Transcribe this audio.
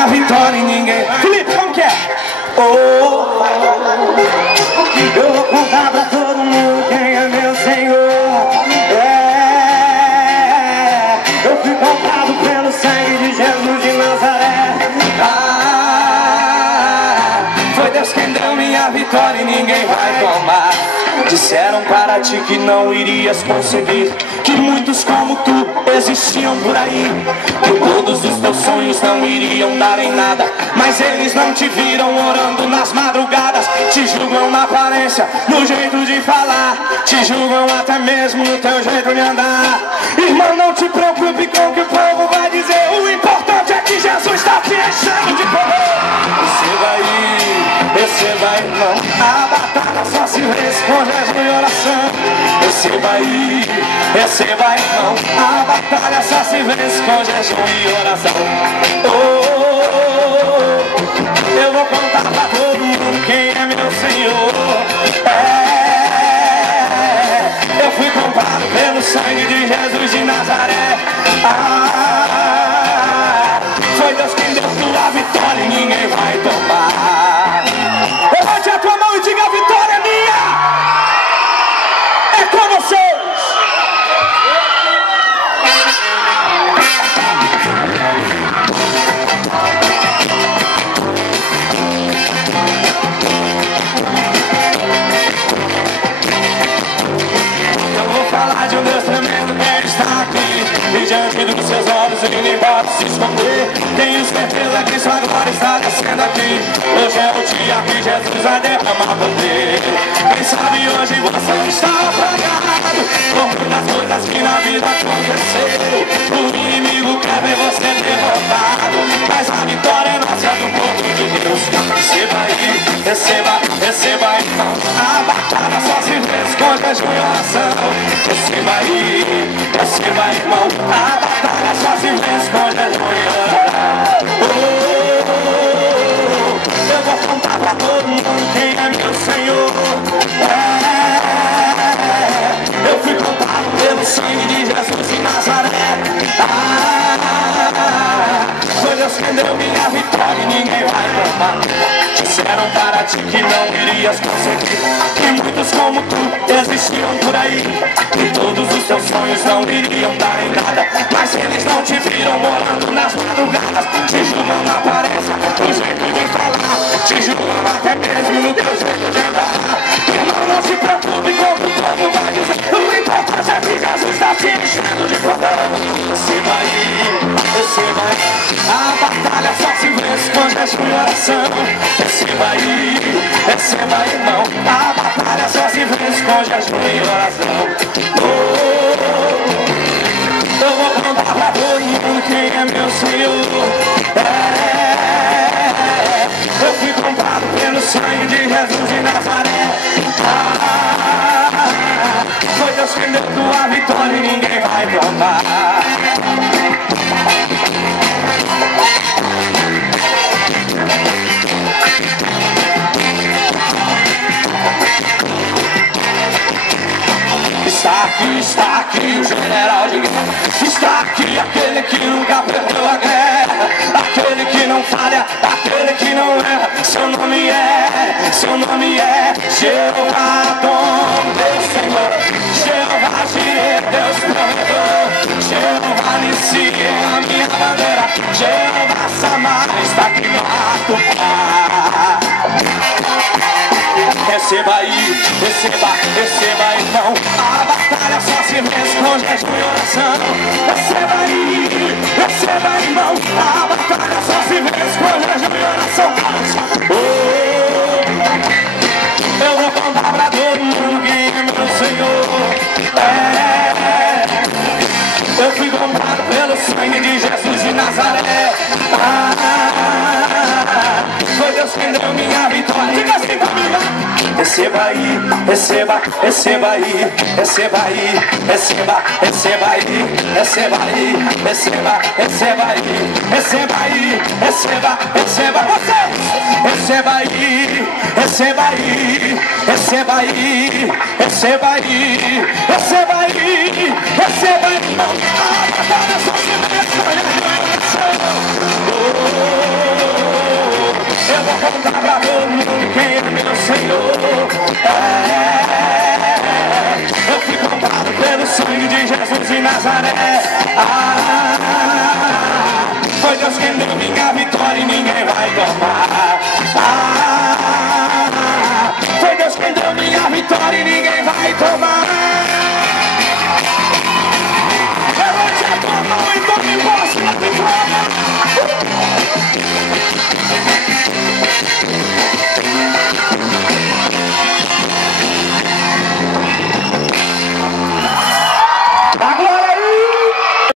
minha vitória e ninguém. Felipe, como que é? Oh, eu vou contar pra todo mundo quem é meu Senhor. Eu fui comprado pelo sangue de Jesus de Nazaré. Foi Deus quem deu minha vitória e ninguém vai tomar. Disseram para ti que não irias conseguir, que muitos como tu existiam por aí, que todos os teus sonhos não iriam dar em nada. Mas eles não te viram orando nas madrugadas. Te julgam na aparência, no jeito de falar, te julgam até mesmo no teu jeito de andar. Irmão, não te preocupe com o que o povo vai dizer. O importante é que Jesus está te enchendo de poder. Receba, irmão, a batalha só se vence com jejum e oração. Receba, irmão, a batalha só se vence com jejum e oração. Eu vou contar pra todo mundo quem é meu Senhor. Eu fui comprado pelo sangue de Jesus de Nazaré. Foi Deus quem deu tua vitória e ninguém vai tomar. Levante a tua mão e diga: a vitória é minha. É com vocês. Eu vou falar de um Deus tremendo que está aqui, e diante dos seus olhos ele pode se esconder. Tenho certeza que sua glória está descendo aqui. Hoje é o dia que Jesus vai derramar poder. Quem sabe hoje você está apagado por muitas coisas que na vida aconteceu. O inimigo quer ver você derrotado, mas a vitória é nossa do povo de Deus. Receba, irmão, a batalha só se vence com jejum e oração. Receba, irmão, a batalha só se vence com jejum e oração. Eu vou contar pra todo mundo quem é meu Senhor. Eu fui comprado pelo sangue de Jesus de Nazaré. Foi Deus quem deu minha vitória e ninguém vai tomar. Disseram para ti que não irias conseguir, que muitos como tu existiam por aí, que todos os teus sonhos não iriam dar em nada. Mas eles não te viram morando nas madrugadas. Te julgam na aparência, no jeito de falar, te julgam até mesmo no teu jeito de andar. Irmão, não se preocupe com o que o povo vai dizer. O importante é que Jesus está te enchendo de poder. Receba aí, a batalha só se vence com jejum e oração. Receba, irmão, a batalha só se vence com jejum e oração. Eu vou contar pra todo mundo quem é meu Senhor. Eu fui comprado pelo sangue de Jesus de Nazaré. Foi Deus quem deu tua vitória e ninguém vai tomar. Está aqui o general de guerra. Está aqui aquele que nunca perdeu a guerra, aquele que não falha, aquele que não erra. Seu nome é Jeová Adon, Deus Senhor. Jeová Jireh, Deus provedor. Jeová Nissi é a minha bandeira. Jeová Samar está aqui no altar. Receba aí, receba irmão, a batalha só se vence com jejum e oração. Receba irmão, a batalha só se vence com jejum e oração. Eu vou contar pra todo mundo quem é meu Senhor. Eu fui comprado pelo sangue de Jesus de Nazaré. Foi Deus quem deu minha vitória. Diga assim comigo. Receba aí, receba aí, receba aí, receba aí, receba aí, receba aí, receba aí, receba aí, receba vocês. Receba aí, receba aí, receba aí, receba aí, receba aí, receba aí. A batalha só se vence com jejum e oração. Nazaré.